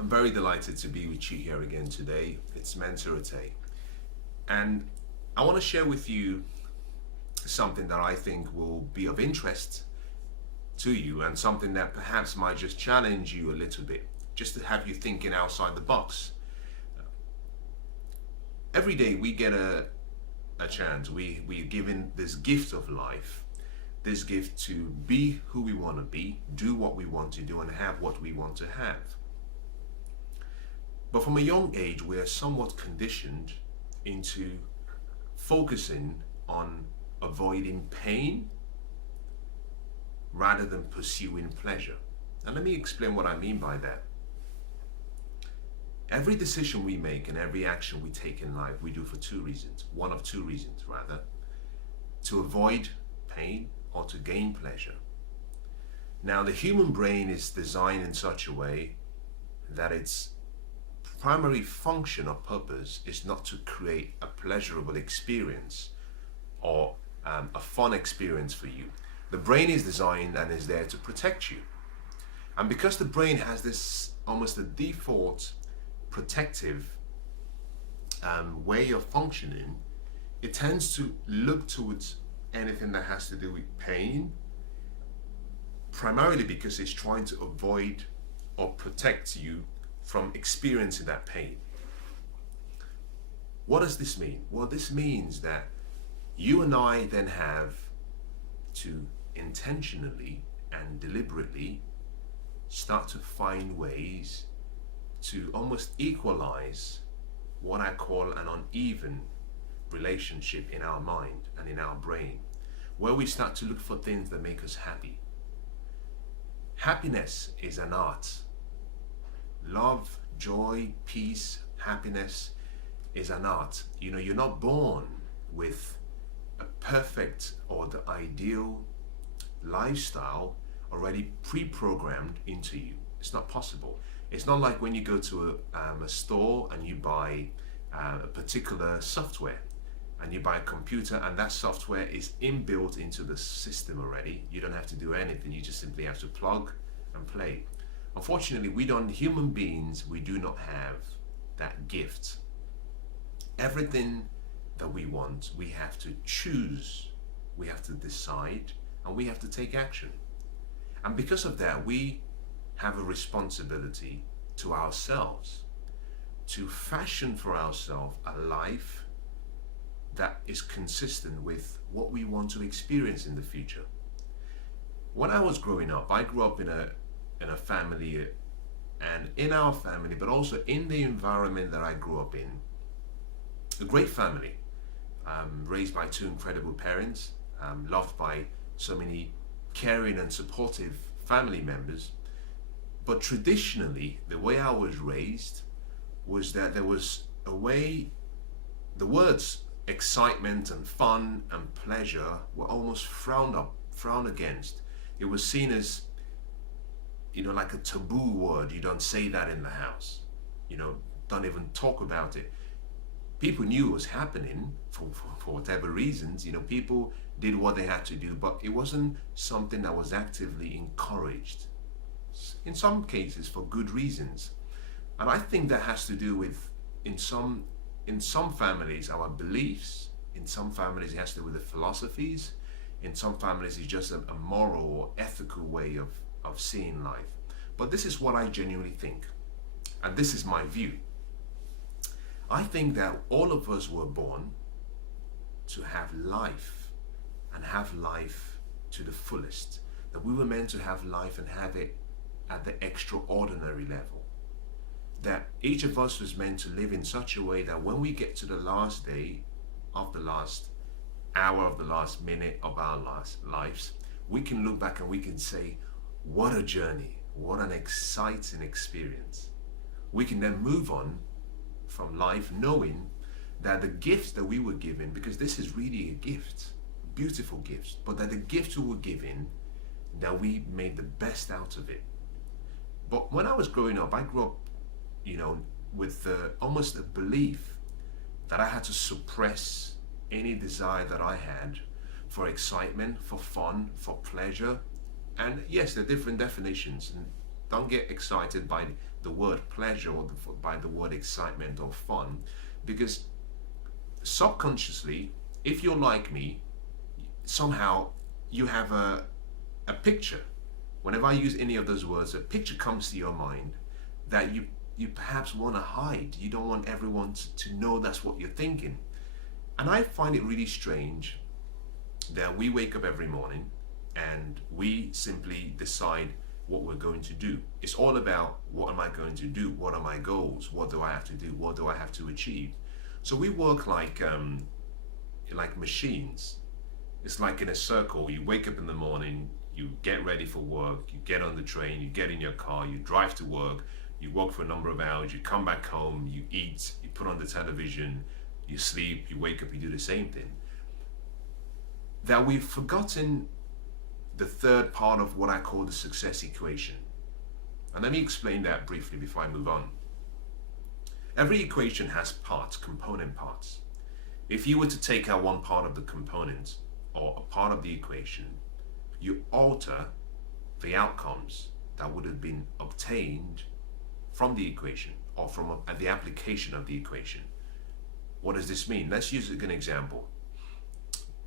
I'm very delighted to be with you here again today. It's Mensah Oteh. And I want to share with you something that I think will be of interest to you and something that perhaps might just challenge you a little bit, just to have you thinking outside the box. Every day we get a chance. We're given this gift of life, this gift to be who we want to be, do what we want to do, and have what we want to have. But from a young age, we are somewhat conditioned into focusing on avoiding pain rather than pursuing pleasure. And let me explain what I mean by that. Every decision we make and every action we take in life, we do for two reasons. One of two reasons, rather. To avoid pain or to gain pleasure. Now, the human brain is designed in such a way that its primary function or purpose is not to create a pleasurable experience or a fun experience for you. The brain is designed and is there to protect you. And because the brain has this almost a default protective way of functioning, it tends to look towards anything that has to do with pain, primarily because it's trying to avoid or protect you from experiencing that pain. What does this mean? Well, this means that you and I then have to intentionally and deliberately start to find ways to almost equalize what I call an uneven relationship in our mind and in our brain, where we start to look for things that make us happy. Happiness is an art. Love, joy, peace, happiness is an art. You know, you're not born with a perfect or the ideal lifestyle already pre-programmed into you. It's not possible. It's not like when you go to a store and you buy a particular software and you buy a computer and that software is inbuilt into the system already. You don't have to do anything. You just simply have to plug and play. Unfortunately, human beings, we do not have that gift. Everything that we want, we have to choose, we have to decide, and we have to take action. And because of that, we have a responsibility to ourselves to fashion for ourselves a life that is consistent with what we want to experience in the future. When I was growing up, I grew up in a family, and in our family, but also in the environment that I grew up in, a great family, raised by two incredible parents, loved by so many caring and supportive family members. But traditionally, the way I was raised was that there was a way, the words excitement and fun and pleasure were almost frowned against. It was seen as, like a taboo word. You don't say that in the house. Don't even talk about it. People knew it was happening for whatever reasons. People did what they had to do, but it wasn't something that was actively encouraged. In some cases, for good reasons. And I think that has to do with, in some families, our beliefs. In some families, it has to do with the philosophies. In some families, it's just a moral or ethical way of seeing life. But this is what I genuinely think. And this is my view. I think that all of us were born to have life and have life to the fullest. That we were meant to have life and have it at the extraordinary level. That each of us was meant to live in such a way that when we get to the last day of the last hour of the last minute of our last lives, we can look back and we can say, what a journey, what an exciting experience. We can then move on from life knowing that the gifts that we were given, because this is really a gift, beautiful gifts, but that the gifts we were given, that we made the best out of it. But when I was growing up, I grew up, with almost a belief that I had to suppress any desire that I had for excitement, for fun, for pleasure. And yes, there are different definitions. And Don't get excited by the word pleasure or by the word excitement or fun, because subconsciously, if you're like me, somehow you have a picture. Whenever I use any of those words, a picture comes to your mind that you perhaps want to hide. You don't want everyone to know that's what you're thinking. And I find it really strange that we wake up every morning and we simply decide what we're going to do. It's all about, what am I going to do? What are my goals? What do I have to do? What do I have to achieve? So we work like machines. It's like in a circle. You wake up in the morning, you get ready for work, you get on the train, you get in your car, you drive to work, you work for a number of hours, you come back home, you eat, you put on the television, you sleep, you wake up, you do the same thing. That we've forgotten the third part of what I call the success equation. And let me explain that briefly before I move on. Every equation has parts, component parts. If you were to take out one part of the component or a part of the equation, you alter the outcomes that would have been obtained from the equation or from the application of the equation. What does this mean? Let's use an example.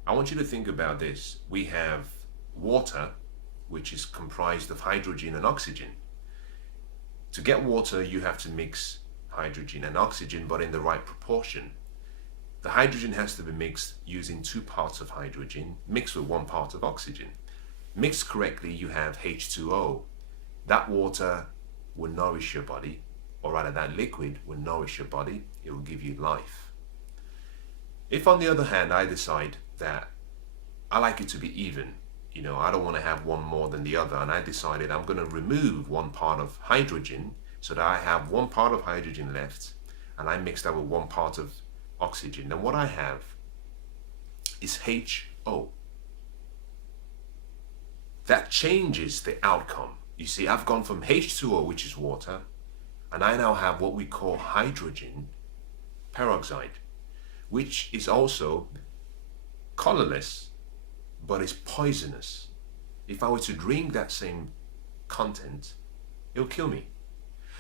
I want you to think about this. We have water, which is comprised of hydrogen and oxygen. To get water, you have to mix hydrogen and oxygen, but in the right proportion. The hydrogen has to be mixed using 2 parts of hydrogen mixed with 1 part of oxygen. Mixed correctly, you have H2O. That water will nourish your body, or rather that liquid will nourish your body. It will give you life. If on the other hand, I decide that I like it to be even, I don't want to have one more than the other, and I decided I'm going to remove 1 part of hydrogen so that I have 1 part of hydrogen left, and I mix that with 1 part of oxygen, then what I have is HO. That changes the outcome. You see, I've gone from H2O, which is water, and I now have what we call hydrogen peroxide, which is also colorless, but is poisonous. If I were to drink that same content, it'll kill me.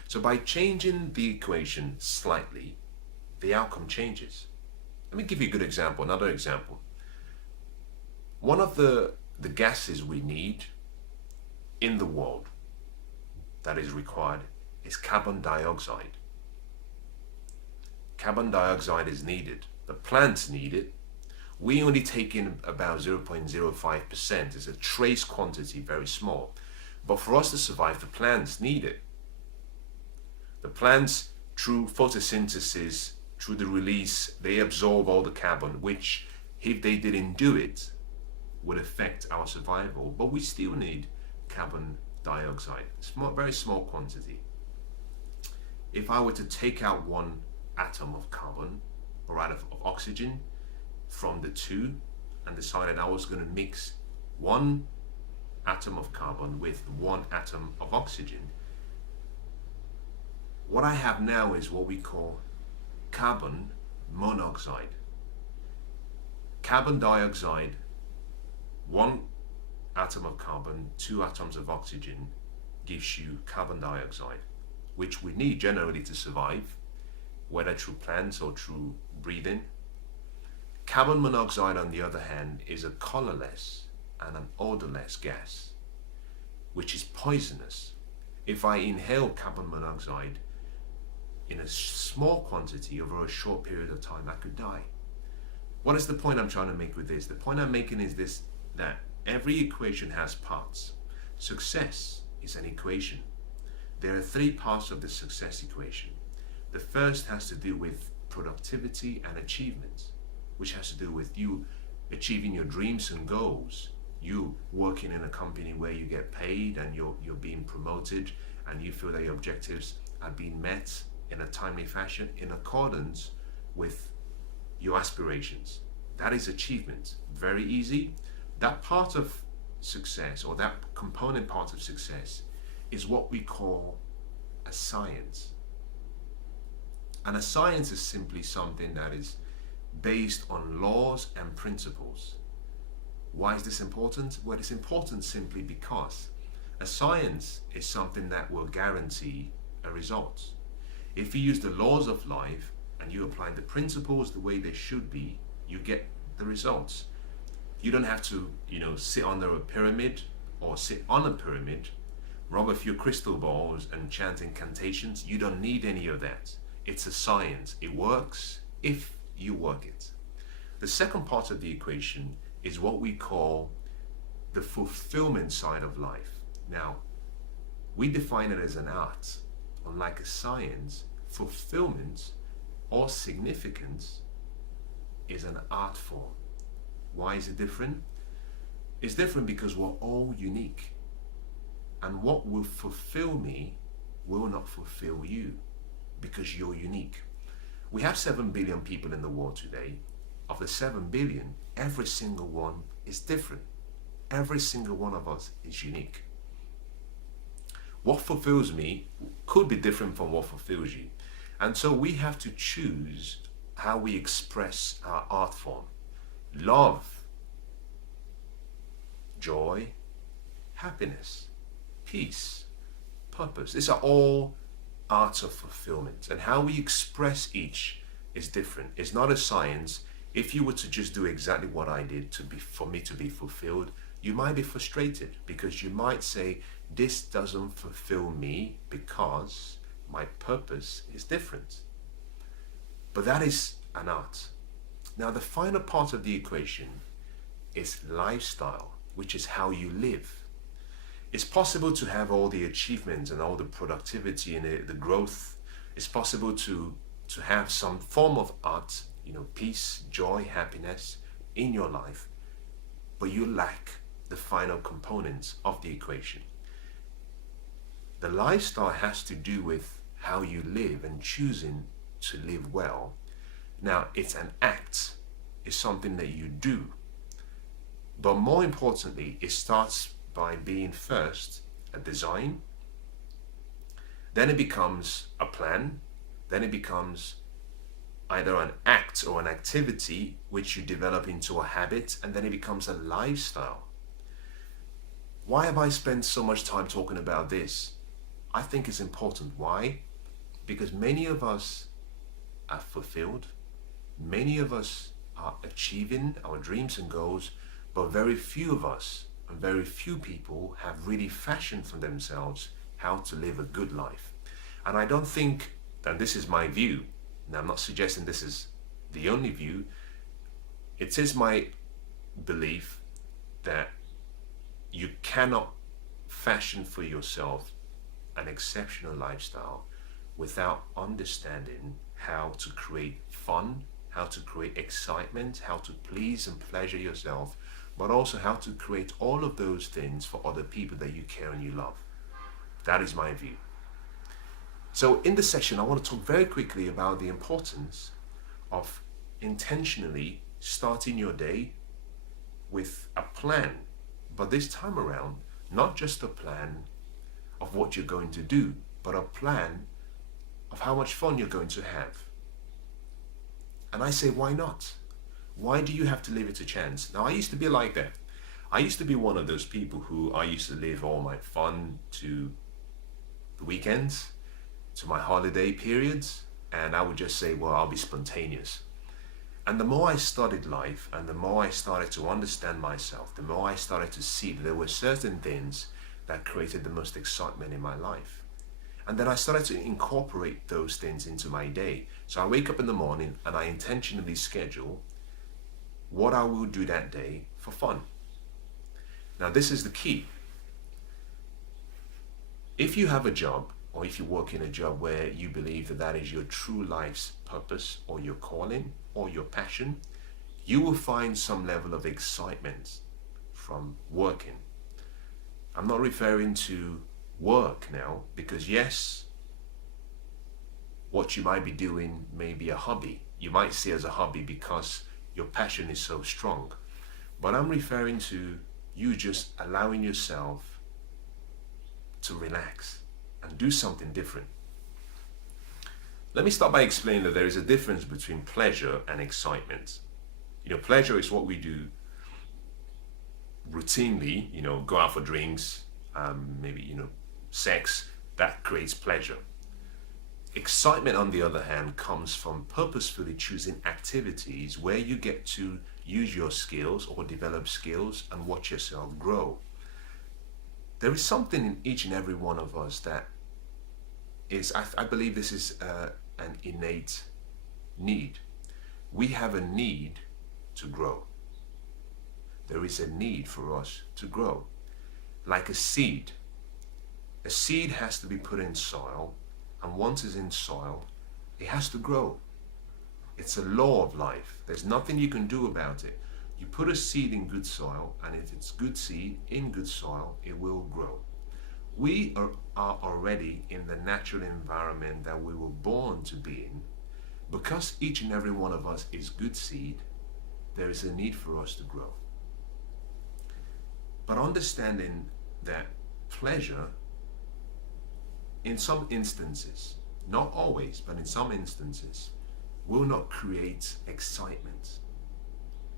So by changing the equation slightly, the outcome changes. Let me give you a good example, another example. One of the gases we need in the world that is required is carbon dioxide. Carbon dioxide is needed. The plants need it. We only take in about 0.05%. It's a trace quantity, very small. But for us to survive, the plants need it. The plants, through photosynthesis, through the release, they absorb all the carbon, which, if they didn't do it, would affect our survival. But we still need carbon dioxide, very small quantity. If I were to take out 1 atom of carbon, or rather of oxygen, from the 2, and decided I was going to mix 1 atom of carbon with 1 atom of oxygen, what I have now is what we call carbon monoxide. Carbon dioxide, 1 atom of carbon, 2 atoms of oxygen gives you carbon dioxide, which we need generally to survive, whether through plants or through breathing. Carbon monoxide, on the other hand, is a colorless and an odorless gas, which is poisonous. If I inhale carbon monoxide in a small quantity over a short period of time, I could die. What is the point I'm trying to make with this? The point I'm making is this, that every equation has parts. Success is an equation. There are 3 parts of the success equation. The first has to do with productivity and achievement, which has to do with you achieving your dreams and goals. You working in a company where you get paid and you're being promoted and you feel that your objectives are being met in a timely fashion in accordance with your aspirations. That is achievement. Very easy. That part of success, or that component part of success, is what we call a science. And a science is simply something that is based on laws and principles. Why is this important? Well, it's important simply because A science is something that will guarantee a result. If you use the laws of life and you apply the principles the way they should be, you get the results. You don't have to, sit under a pyramid or sit on a pyramid, rub a few crystal balls and chant incantations. You don't need any of that. It's a science. It works if you work it. The second part of the equation is what we call the fulfillment side of life. Now, we define it as an art. Unlike a science, fulfillment or significance is an art form. Why is it different? It's different because we're all unique. And what will fulfill me will not fulfill you because you're unique. We have 7 billion people in the world today. Of the 7 billion, every single one is different. Every single one of us is unique. What fulfills me could be different from what fulfills you. And so we have to choose how we express our art form. Love, joy, happiness, peace, purpose. These are all arts of fulfillment. And how we express each is different. It's not a science. If you were to just do exactly what I did for me to be fulfilled, you might be frustrated because you might say, this doesn't fulfill me because my purpose is different. But that is an art. Now, the final part of the equation is lifestyle, which is how you live. It's possible to have all the achievements and all the productivity and the growth. It's possible to have some form of art, peace, joy, happiness in your life, but you lack the final components of the equation. The lifestyle has to do with how you live and choosing to live well. Now, it's an act. It's something that you do. But more importantly, it starts by being first a design, then it becomes a plan, then it becomes either an act or an activity which you develop into a habit, and then it becomes a lifestyle. Why have I spent so much time talking about this? I think it's important. Why? Because many of us are fulfilled, many of us are achieving our dreams and goals, but very few of us and very few people have really fashioned for themselves how to live a good life. And I don't think, and this is my view, and I'm not suggesting this is the only view, it is my belief that you cannot fashion for yourself an exceptional lifestyle without understanding how to create fun, how to create excitement, how to please and pleasure yourself, but also how to create all of those things for other people that you care and you love. That is my view. So in this session, I want to talk very quickly about the importance of intentionally starting your day with a plan. But this time around, not just a plan of what you're going to do, but a plan of how much fun you're going to have. And I say, why not? Why do you have to leave it to chance? Now, I used to be like that. I used to be one of those people who I used to leave all my fun to the weekends, to my holiday periods, and I would just say, well, I'll be spontaneous. And the more I studied life and the more I started to understand myself, the more I started to see that there were certain things that created the most excitement in my life. And then I started to incorporate those things into my day. So I wake up in the morning and I intentionally schedule what I will do that day for fun. Now, this is the key. If you have a job, or if you work in a job where you believe that that is your true life's purpose or your calling or your passion, you will find some level of excitement from working. I'm not referring to work now, because yes, what you might be doing may be a hobby. You might see it as a hobby because your passion is so strong. But I'm referring to you just allowing yourself to relax and do something different. Let me start by explaining that there is a difference between pleasure and excitement. Pleasure is what we do routinely, go out for drinks, maybe, sex, that creates pleasure. Excitement, on the other hand, comes from purposefully choosing activities where you get to use your skills or develop skills and watch yourself grow. There is something in each and every one of us that is, I believe this is an innate need. We have a need to grow. There is a need for us to grow. Like a seed has to be put in soil, and once it's in soil, it has to grow. It's a law of life. There's nothing you can do about it. You put a seed in good soil, and if it's good seed in good soil, it will grow. We are already in the natural environment that we were born to be in. Because each and every one of us is good seed, there is a need for us to grow. But understanding that pleasure, in some instances, not always, but in some instances, will not create excitement.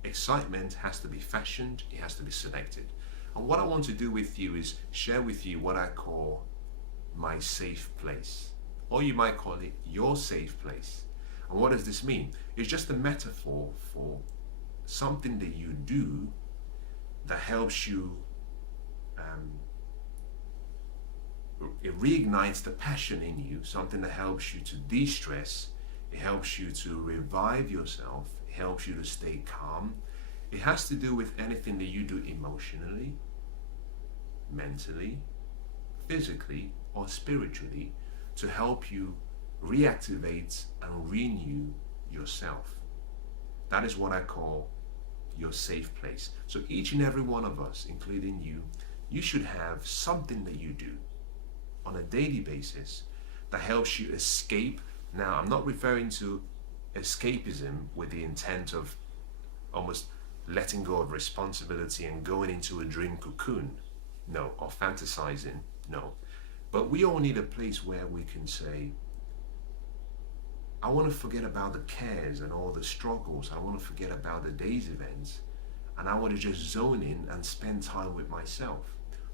Excitement has to be fashioned, it has to be selected. And what I want to do with you is share with you what I call my safe place. Or you might call it your safe place. And what does this mean? It's just a metaphor for something that you do that helps you, it reignites the passion in you, something that helps you to de-stress, it helps you to revive yourself, it helps you to stay calm. It has to do with anything that you do emotionally, mentally, physically, or spiritually to help you reactivate and renew yourself. That is what I call your safe place. So each and every one of us, including you, you should have something that you do on a daily basis that helps you escape. Now, I'm not referring to escapism with the intent of almost letting go of responsibility and going into a dream cocoon, no, or fantasizing, no. But we all need a place where we can say, I want to forget about the cares and all the struggles. I want to forget about the day's events, and I want to just zone in and spend time with myself.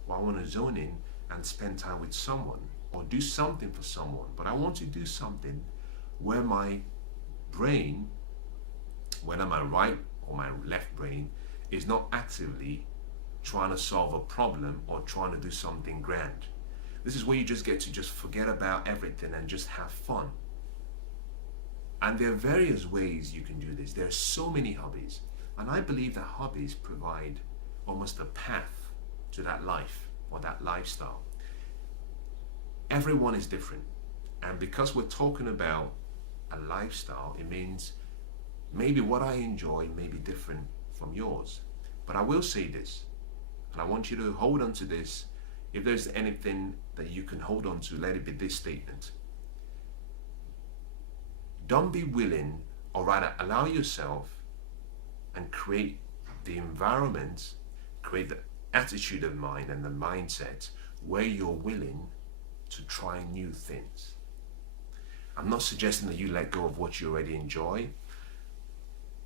Or I want to zone in and spend time with someone or do something for someone. But I want to do something where my brain, whether my right or my left brain, is not actively trying to solve a problem or trying to do something grand. This is where you just get to just forget about everything and just have fun. And there are various ways you can do this. There are so many hobbies. And I believe that hobbies provide almost a path to that life or that lifestyle. Everyone is different. And because we're talking about a lifestyle, it means maybe what I enjoy may be different from yours. But I will say this, and I want you to hold on to this. If there's anything that you can hold on to, let it be this statement. Don't be willing, or rather allow yourself and create the environment, create the attitude of mind and the mindset where you're willing to try new things. I'm not suggesting that you let go of what you already enjoy,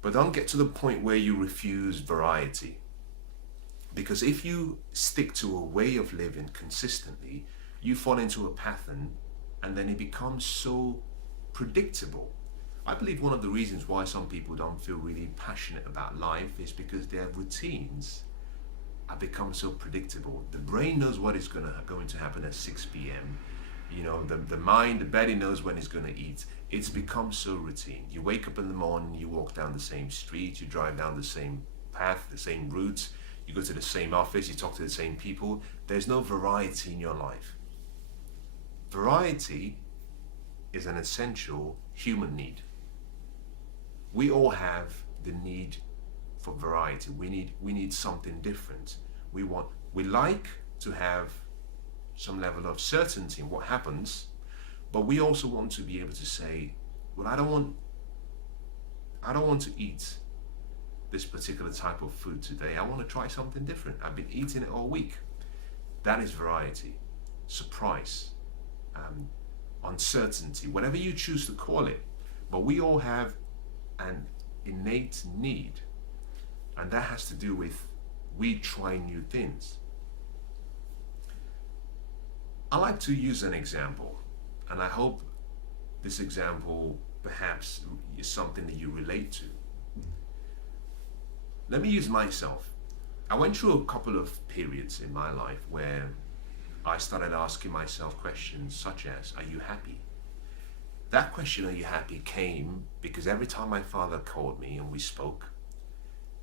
but don't get to the point where you refuse variety. Because if you stick to a way of living consistently, you fall into a pattern and then it becomes so predictable. I believe one of the reasons why some people don't feel really passionate about life is because their routines have become so predictable. The brain knows what is going to happen at 6 p.m. The mind, the body knows when it's going to eat. It's become so routine. You wake up in the morning, you walk down the same street, you drive down the same path, the same routes, you go to the same office, you talk to the same people. There's no variety in your life. Variety is an essential human need. We all have the need for variety. We need something different. We like to have some level of certainty in what happens, but we also want to be able to say, well, I don't want to eat this particular type of food today. I want to try something different. I've been eating it all week. That is variety, surprise, uncertainty, whatever you choose to call it. But we all have an innate need, and that has to do with we try new things. I like to use an example, and I hope this example perhaps is something that you relate to. Let me use myself. I went through a couple of periods in my life where I started asking myself questions such as, are you happy? That question, are you happy, came because every time my father called me and we spoke,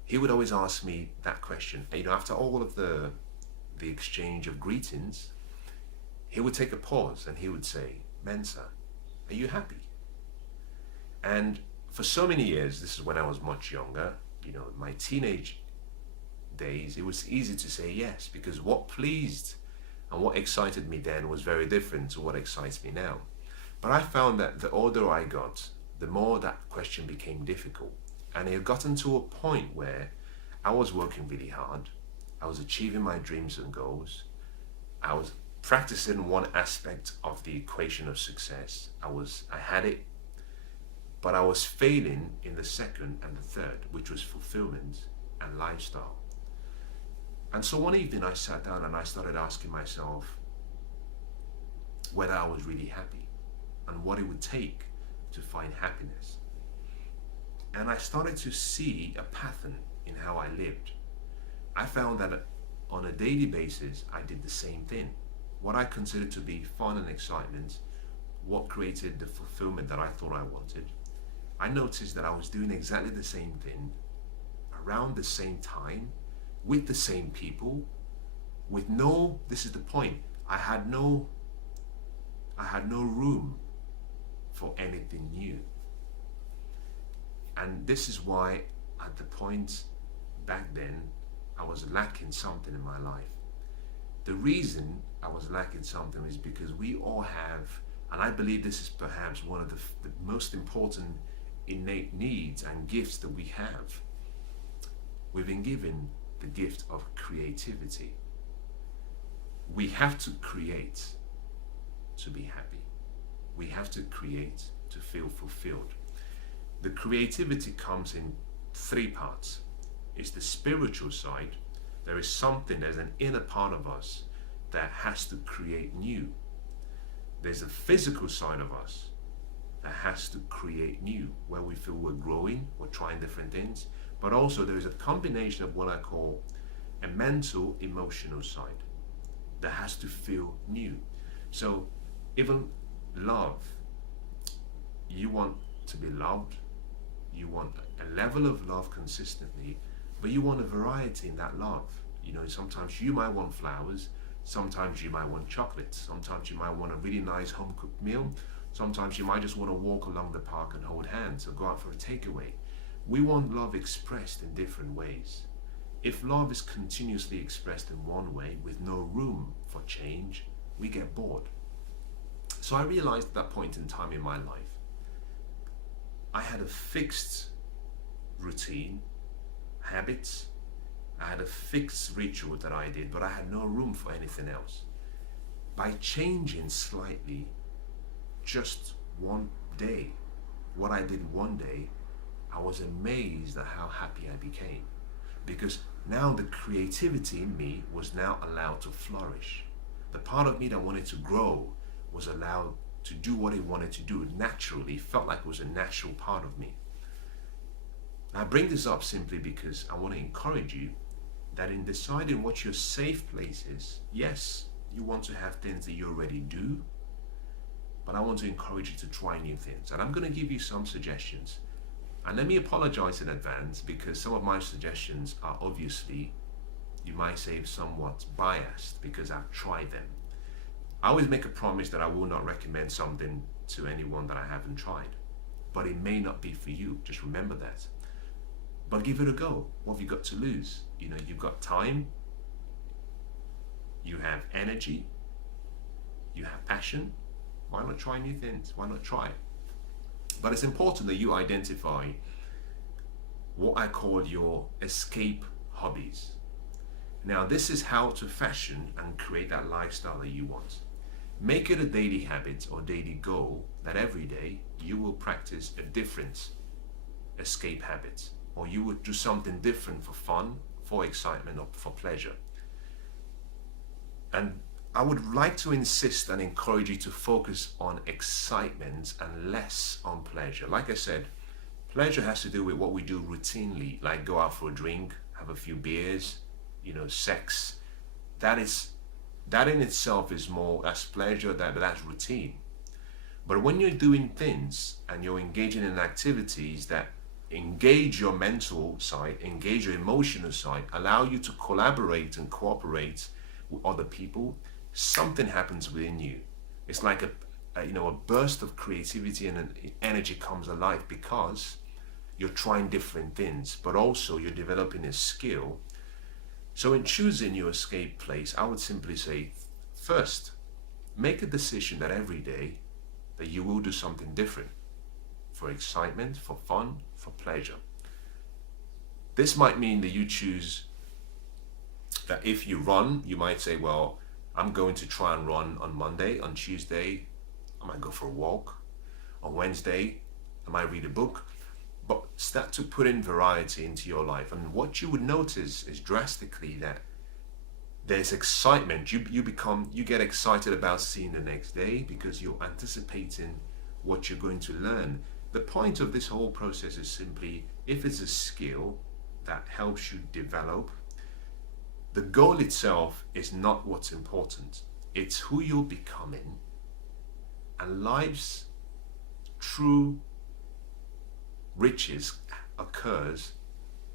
he would always ask me that question. And, after all of the exchange of greetings, he would take a pause and he would say, Mensah, are you happy? And for so many years, this is when I was much younger, my teenage days, it was easy to say yes, because what pleased and what excited me then was very different to what excites me now. But I found that the older I got, the more that question became difficult. And it had gotten to a point where I was working really hard. I was achieving my dreams and goals. I was practicing one aspect of the equation of success. I had it, but I was failing in the second and the third, which was fulfillment and lifestyle. And so one evening I sat down and I started asking myself whether I was really happy and what it would take to find happiness. And I started to see a pattern in how I lived. I found that on a daily basis, I did the same thing. What I considered to be fun and excitement, what created the fulfillment that I thought I wanted, I noticed that I was doing exactly the same thing around the same time, with the same people, this is the point, I had no room for anything new. And this is why at the point back then, I was lacking something in my life. The reason I was lacking something is because we all have, and I believe this is perhaps one of the most important innate needs and gifts that we have. We've been given the gift of creativity. We have to create to be happy. We have to create to feel fulfilled. The creativity comes in three parts. It's the spiritual side. There is something, there's an inner part of us that has to create new. There's a physical side of us that has to create new, where we feel we're growing, we're trying different things. But also there is a combination of what I call a mental, emotional side that has to feel new. So even love, you want to be loved, you want a level of love consistently, but you want a variety in that love. Sometimes you might want flowers, sometimes you might want chocolate, sometimes you might want a really nice home cooked meal, sometimes you might just want to walk along the park and hold hands or go out for a takeaway. We want love expressed in different ways. If love is continuously expressed in one way with no room for change, we get bored. So I realized at that point in time in my life, I had a fixed routine, habits, I had a fixed ritual that I did, but I had no room for anything else. By changing slightly, just one day, what I did one day, I was amazed at how happy I became. Because now the creativity in me was now allowed to flourish. The part of me that wanted to grow was allowed to do what it wanted to do naturally. It felt like it was a natural part of me. I bring this up simply because I want to encourage you that in deciding what your safe place is, yes, you want to have things that you already do, but I want to encourage you to try new things. And I'm going to give you some suggestions. And let me apologize in advance because some of my suggestions are obviously, you might say, somewhat biased because I've tried them. I always make a promise that I will not recommend something to anyone that I haven't tried. But it may not be for you, just remember that. But give it a go. What have you got to lose? You've got time, you have energy, you have passion. Why not try new things? Why not try? But it's important that you identify what I call your escape hobbies. Now, this is how to fashion and create that lifestyle that you want. Make it a daily habit or daily goal that every day you will practice a different escape habit, or you would do something different for fun, for excitement, or for pleasure. And I would like to insist and encourage you to focus on excitement and less on pleasure. Like I said, pleasure has to do with what we do routinely, like go out for a drink, have a few beers, sex. That in itself is more, that's pleasure, that's routine. But when you're doing things and you're engaging in activities that engage your mental side, engage your emotional side, allow you to collaborate and cooperate with other people, something happens within you. It's like a burst of creativity and energy comes alive because you're trying different things, but also you're developing a skill. So in choosing your escape place, I would simply say, first, make a decision that every day that you will do something different for excitement, for fun, for pleasure. This might mean that you choose that if you run, you might say, well, I'm going to try and run on Monday. On Tuesday, I might go for a walk. On Wednesday, I might read a book. But start to put in variety into your life. And what you would notice is drastically that there's excitement. You get excited about seeing the next day because you're anticipating what you're going to learn. The point of this whole process is simply, if it's a skill that helps you develop, the goal itself is not what's important. It's who you're becoming, and life's true riches occurs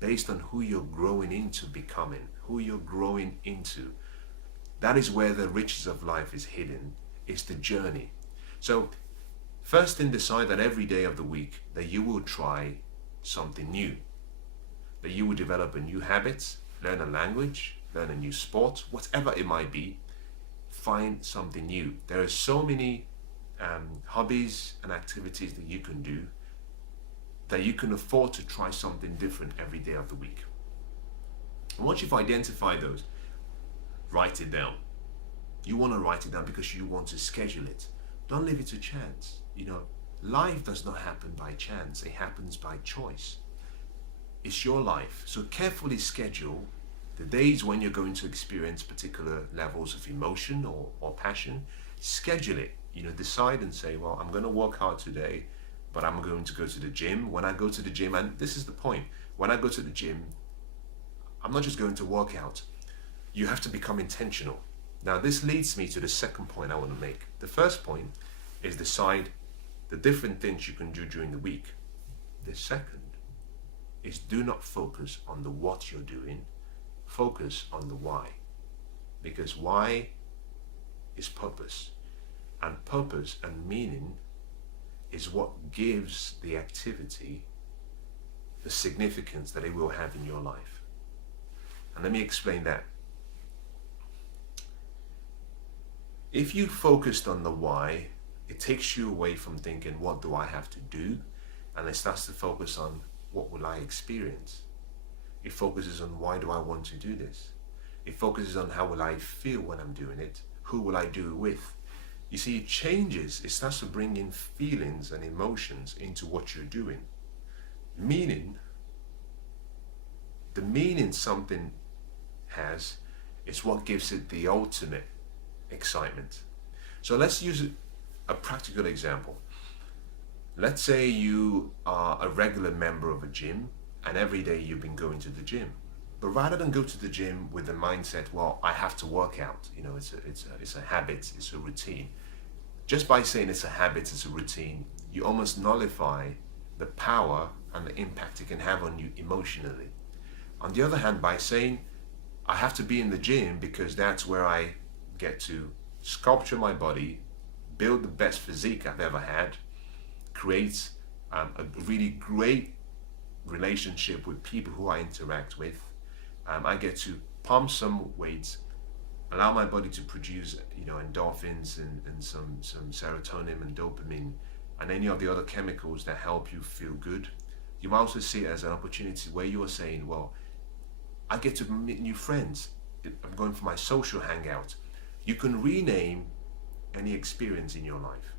based on who you're growing into becoming, who you're growing into. That is where the riches of life is hidden. It's the journey. So first thing, decide that every day of the week that you will try something new, that you will develop a new habit, learn a language, learn a new sport, whatever it might be. Find something new. There are so many hobbies and activities that you can do, that you can afford to try something different every day of the week. And once you've identified those, write it down. You want to write it down because you want to schedule it. Don't leave it to chance. Life does not happen by chance. It happens by choice. It's your life. So carefully schedule the days when you're going to experience particular levels of emotion or passion. Schedule it. Decide and say, well, I'm going to work hard today, but I'm going to go to the gym. When I go to the gym, and this is the point, when I go to the gym, I'm not just going to work out. You have to become intentional. Now, this leads me to the second point I want to make. The first point is decide the different things you can do during the week. The second is do not focus on the what you're doing, focus on the why. Because why is purpose. And purpose and meaning is what gives the activity the significance that it will have in your life. And let me explain that. If you focused on the why, it takes you away from thinking, what do I have to do? And it starts to focus on, what will I experience? It focuses on, why do I want to do this? It focuses on, how will I feel when I'm doing it? Who will I do it with? You see, it changes. It starts to bring in feelings and emotions into what you're doing. Meaning, the meaning something has is what gives it the ultimate excitement. So let's use a practical example. Let's say you are a regular member of a gym and every day you've been going to the gym. But rather than go to the gym with the mindset, well, I have to work out, it's a habit, it's a routine. Just by saying it's a habit, it's a routine, you almost nullify the power and the impact it can have on you emotionally. On the other hand, by saying, I have to be in the gym because that's where I get to sculpture my body, build the best physique I've ever had, create a really great relationship with people who I interact with. I get to pump some weights, allow my body to produce endorphins and some serotonin and dopamine and any of the other chemicals that help you feel good. You might also see it as an opportunity where you are saying, well, I get to meet new friends. I'm going for my social hangout. You can rename any experience in your life.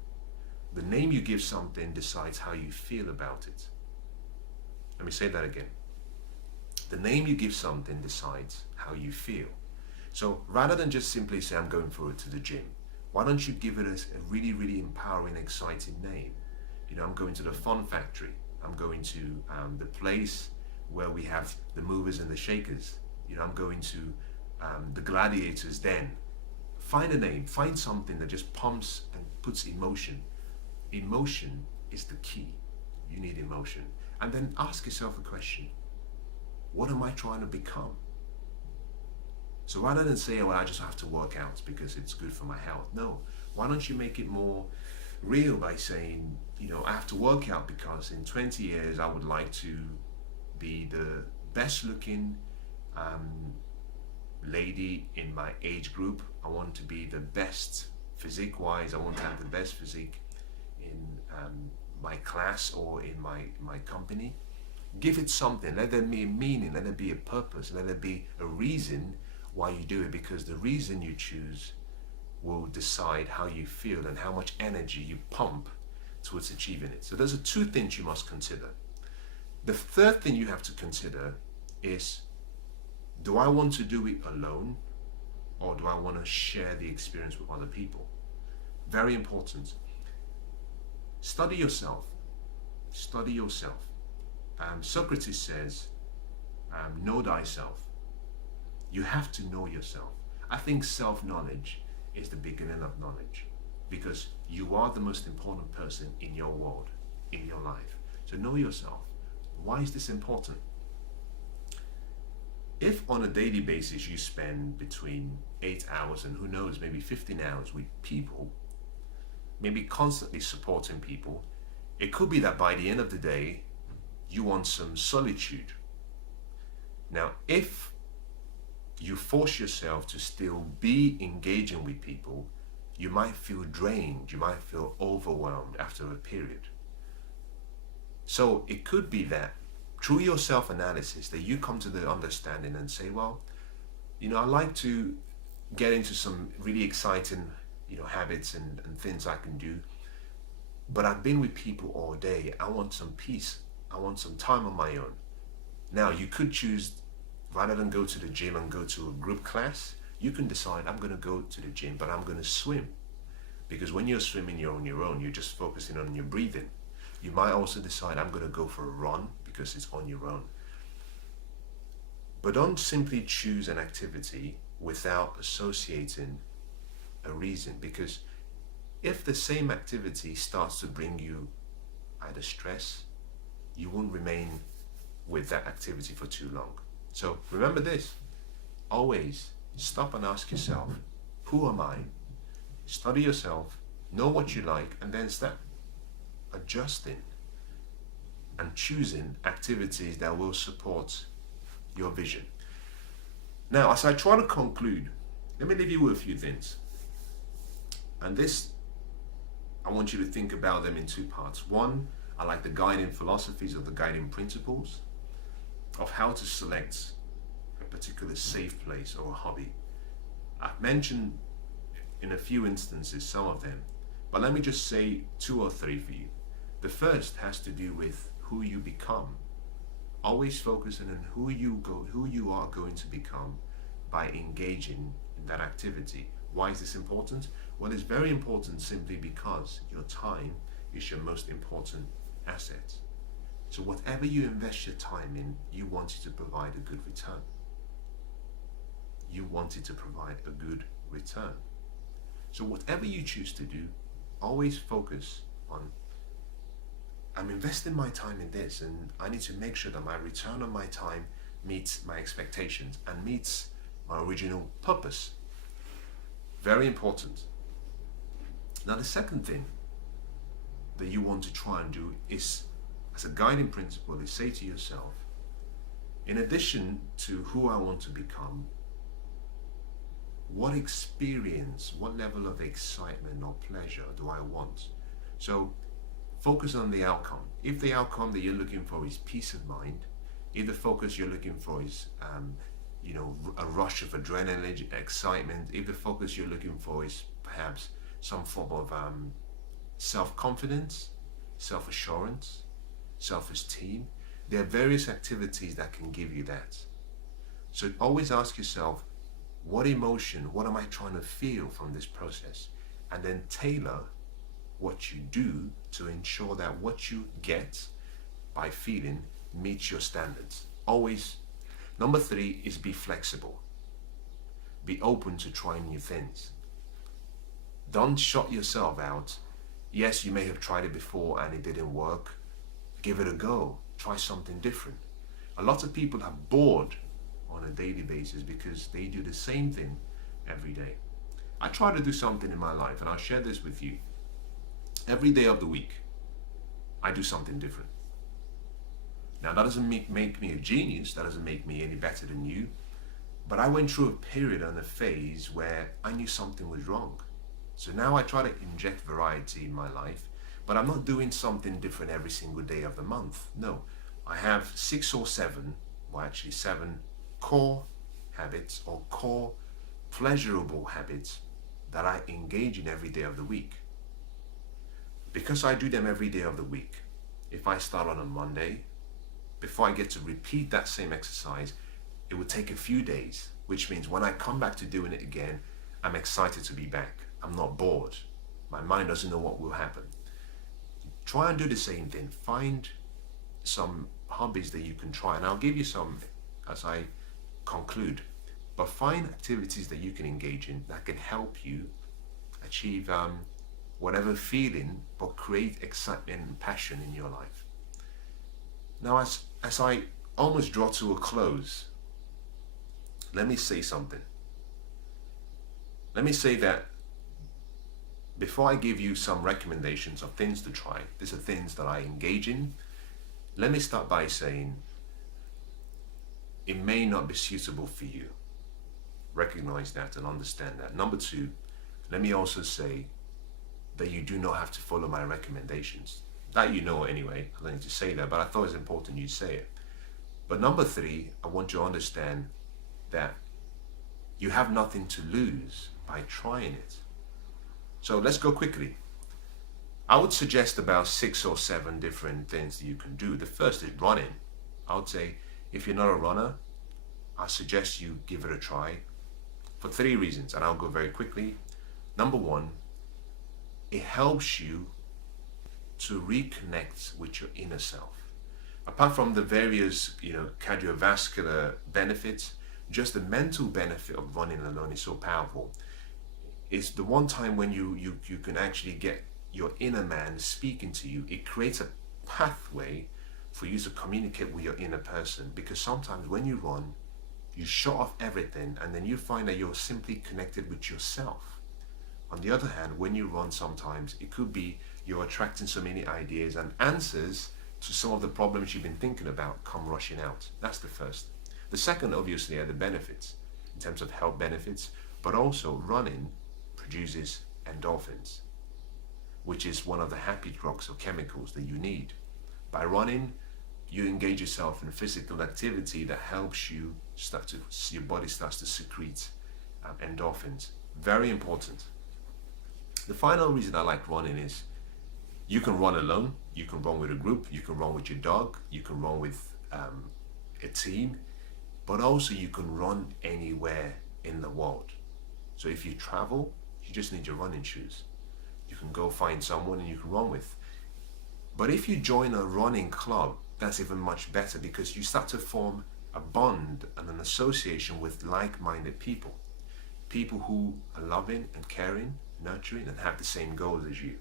The name you give something decides how you feel about it. Let me say that again. The name you give something decides how you feel. So rather than just simply say, I'm going for it to the gym, why don't you give it a really, really empowering, exciting name? You know, I'm going to the fun factory. I'm going to the place where we have the movers and the shakers. You know, I'm going to the gladiators den. Find a name, find something that just pumps and puts emotion. Emotion is the key. You need emotion. And then ask yourself a question. What am I trying to become? So rather than say, well, I just have to work out because it's good for my health. No, why don't you make it more real by saying, you know, I have to work out because in 20 years I would like to be the best looking lady in my age group. I want to be the best physique wise. I want to have the best physique in my class or in my company. Give it something. Let there be a meaning. Let there be a purpose. Let there be a reason why you do it, because the reason you choose will decide how you feel and how much energy you pump towards achieving it. So those are two things you must consider. The third thing you have to consider is, do I want to do it alone, or do I want to share the experience with other people? Very important. Study yourself. Study yourself. Socrates says, know thyself. You have to know yourself. I think self-knowledge is the beginning of knowledge, because you are the most important person in your world, in your life. So know yourself. Why is this important? If on a daily basis you spend between 8 hours and who knows, maybe 15 hours with people, maybe constantly supporting people, it could be that by the end of the day, you want some solitude. Now, if you force yourself to still be engaging with people, you might feel drained, you might feel overwhelmed after a period. So it could be that through your self-analysis that you come to the understanding and say, well, you know, I like to get into some really exciting, you know, habits and things I can do, but I've been with people all day. I want some peace. I want some time on my own. Now, you could choose, rather than go to the gym and go to a group class, you can decide, I'm going to go to the gym, but I'm going to swim. Because when you're swimming, you're on your own. You're just focusing on your breathing. You might also decide, I'm going to go for a run, because it's on your own. But don't simply choose an activity without associating a reason, because if the same activity starts to bring you either stress, you won't remain with that activity for too long. So remember this, always stop and ask yourself, who am I? Study yourself, know what you like, and then start adjusting and choosing activities that will support your vision. Now, as I try to conclude, let me leave you with a few things. And this, I want you to think about them in two parts. One, I like the guiding philosophies or the guiding principles of how to select a particular safe place or a hobby. I've mentioned in a few instances some of them, but let me just say 2 or 3 for you. The first has to do with who you become. Always focusing on who you are going to become by engaging in that activity. Why is this important? Well, it's very important simply because your time is your most important asset. So whatever you invest your time in, you want it to provide a good return. You want it to provide a good return. So whatever you choose to do, always focus on, I'm investing my time in this, and I need to make sure that my return on my time meets my expectations and meets my original purpose. Very important. Now, the second thing that you want to try and do is, as a guiding principle, is say to yourself, in addition to who I want to become, what experience, what level of excitement or pleasure do I want? So focus on the outcome. If the outcome that you're looking for is peace of mind, if the focus you're looking for is a rush of adrenaline, excitement, if the focus you're looking for is perhaps some form of self-confidence, self-assurance, self-esteem, there are various activities that can give you that. So always ask yourself, What emotion, what am I trying to feel from this process? And then tailor what you do to ensure that what you get by feeling meets your standards. Always. Number 3 is be flexible. Be open to trying new things. Don't shut yourself out. Yes, you may have tried it before and it didn't work. Give it a go. Try something different. A lot of people are bored on a daily basis because they do the same thing every day. I try to do something in my life, and I'll share this with you. Every day of the week, I do something different. Now, that doesn't make me a genius. That doesn't make me any better than you. But I went through a period and a phase where I knew something was wrong. So now I try to inject variety in my life, but I'm not doing something different every single day of the month. No, I have 6 or 7, well actually 7 core habits or core pleasurable habits that I engage in every day of the week. Because I do them every day of the week, if I start on a Monday, before I get to repeat that same exercise, it would take a few days, which means when I come back to doing it again, I'm excited to be back. I'm not bored. My mind doesn't know what will happen. Try and do the same thing. Find some hobbies that you can try, and I'll give you some as I conclude. But find activities that you can engage in that can help you achieve whatever feeling, but create excitement and passion in your life. Now, as I almost draw to a close, let me say something. Let me say that before I give you some recommendations of things to try, these are things that I engage in. Let me start by saying it may not be suitable for you. Recognize that and understand that. Number 2, let me also say that you do not have to follow my recommendations. That you know anyway, I don't need to say that, but I thought it was important you say it. But number 3, I want you to understand that you have nothing to lose by trying it. So let's go quickly. I would suggest about 6 or 7 different things that you can do. The first is running. I would say if you're not a runner, I suggest you give it a try for 3 reasons, and I'll go very quickly. Number 1, it helps you to reconnect with your inner self. Apart from the various, cardiovascular benefits, just the mental benefit of running alone is so powerful. It's the one time when you can actually get your inner man speaking to you. It creates a pathway for you to communicate with your inner person, because sometimes when you run, you shut off everything and then you find that you're simply connected with yourself. On the other hand, when you run, sometimes it could be you're attracting so many ideas and answers to some of the problems you've been thinking about come rushing out. That's the first. The second, obviously, are the benefits in terms of health benefits, but also running produces endorphins, which is one of the happy drugs or chemicals that you need. By running, you engage yourself in physical activity that helps you your body starts to secrete endorphins. Very important. The final reason I like running is you can run alone, you can run with a group, you can run with your dog, you can run with a team, but also you can run anywhere in the world. So if you travel, you just need your running shoes. You can go find someone and you can run with. But if you join a running club, that's even much better, because you start to form a bond and an association with like-minded people. People who are loving and caring, nurturing, and have the same goals as you.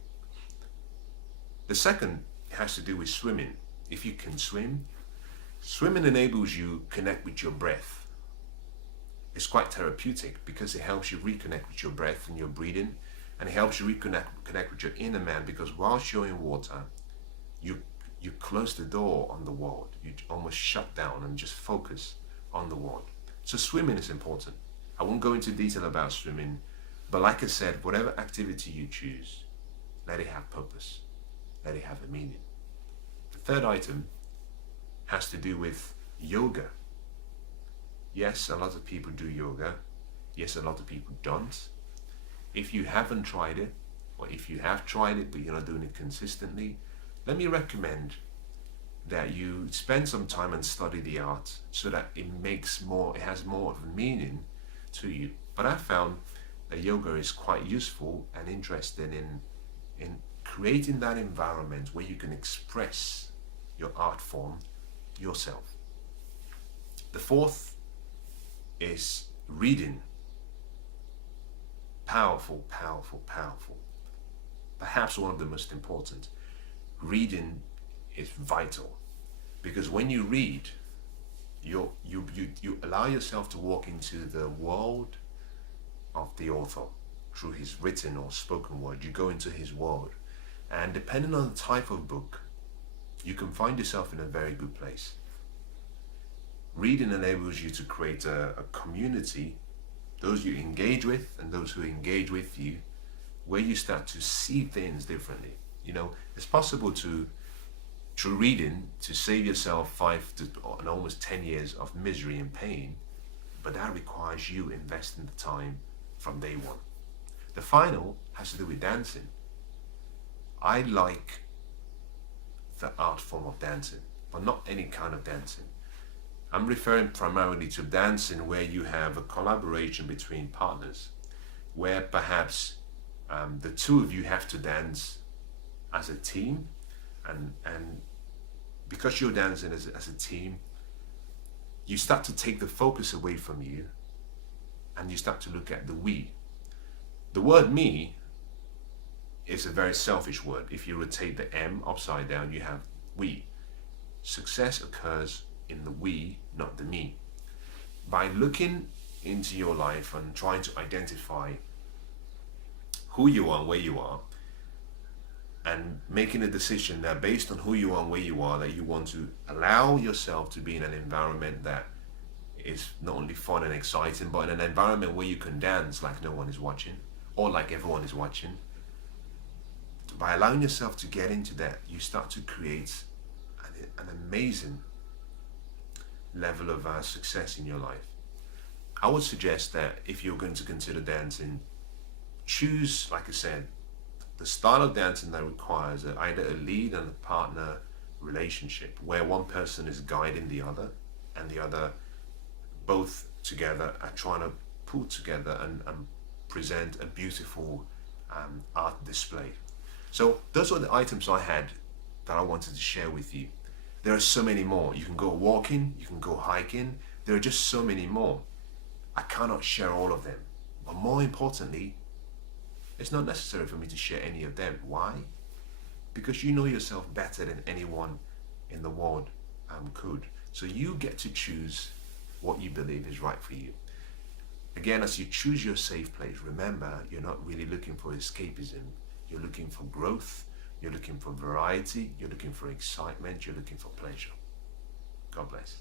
The second has to do with swimming. If you can swim, swimming enables you to connect with your breath. It's quite therapeutic because it helps you reconnect with your breath and your breathing, and it helps you connect with your inner man, because whilst you're in water, you close the door on the world. You almost shut down and just focus on the world. So swimming is important. I won't go into detail about swimming, but like I said, whatever activity you choose, let it have purpose. Let it have a meaning. The third item has to do with yoga. Yes, a lot of people do yoga. Yes, a lot of people don't. If you haven't tried it, or if you have tried it but you're not doing it consistently, let me recommend that you spend some time and study the art, so that it has more of a meaning to you. But I found that yoga is quite useful and interesting in creating that environment where you can express your art form yourself. The fourth is reading. Powerful, powerful, powerful. Perhaps one of the most important. Reading is vital, because when you read, you allow yourself to walk into the world of the author through his written or spoken word. You go into his world, and depending on the type of book, you can find yourself in a very good place. Reading enables you to create a community, those you engage with and those who engage with you, where you start to see things differently. You know, it's possible to, through reading, to save yourself 5 to and almost 10 years of misery and pain, but that requires you investing the time from day one. The final has to do with dancing. I like the art form of dancing, but not any kind of dancing. I'm referring primarily to dancing where you have a collaboration between partners, where perhaps the two of you have to dance as a team, and because you're dancing as a team, you start to take the focus away from you, and you start to look at the we. The word me is a very selfish word. If you rotate the M upside down, you have we. Success occurs in the we, not the me. By looking into your life and trying to identify who you are and where you are, and making a decision that based on who you are and where you are, that you want to allow yourself to be in an environment that is not only fun and exciting, but in an environment where you can dance like no one is watching, or like everyone is watching. By allowing yourself to get into that, you start to create an amazing level of success in your life. I would suggest that if you're going to consider dancing, choose, like I said, the style of dancing that requires either a lead and a partner relationship, where one person is guiding the other, and the other, both together, are trying to pull together and present a beautiful art display. So those are the items I had that I wanted to share with you. There are so many more. You can go walking, you can go hiking. There are just so many more. I cannot share all of them. But more importantly, it's not necessary for me to share any of them. Why? Because you know yourself better than anyone in the world could. So you get to choose what you believe is right for you. Again, as you choose your safe place, remember, you're not really looking for escapism. You're looking for growth. You're looking for variety. You're looking for excitement. You're looking for pleasure. God bless.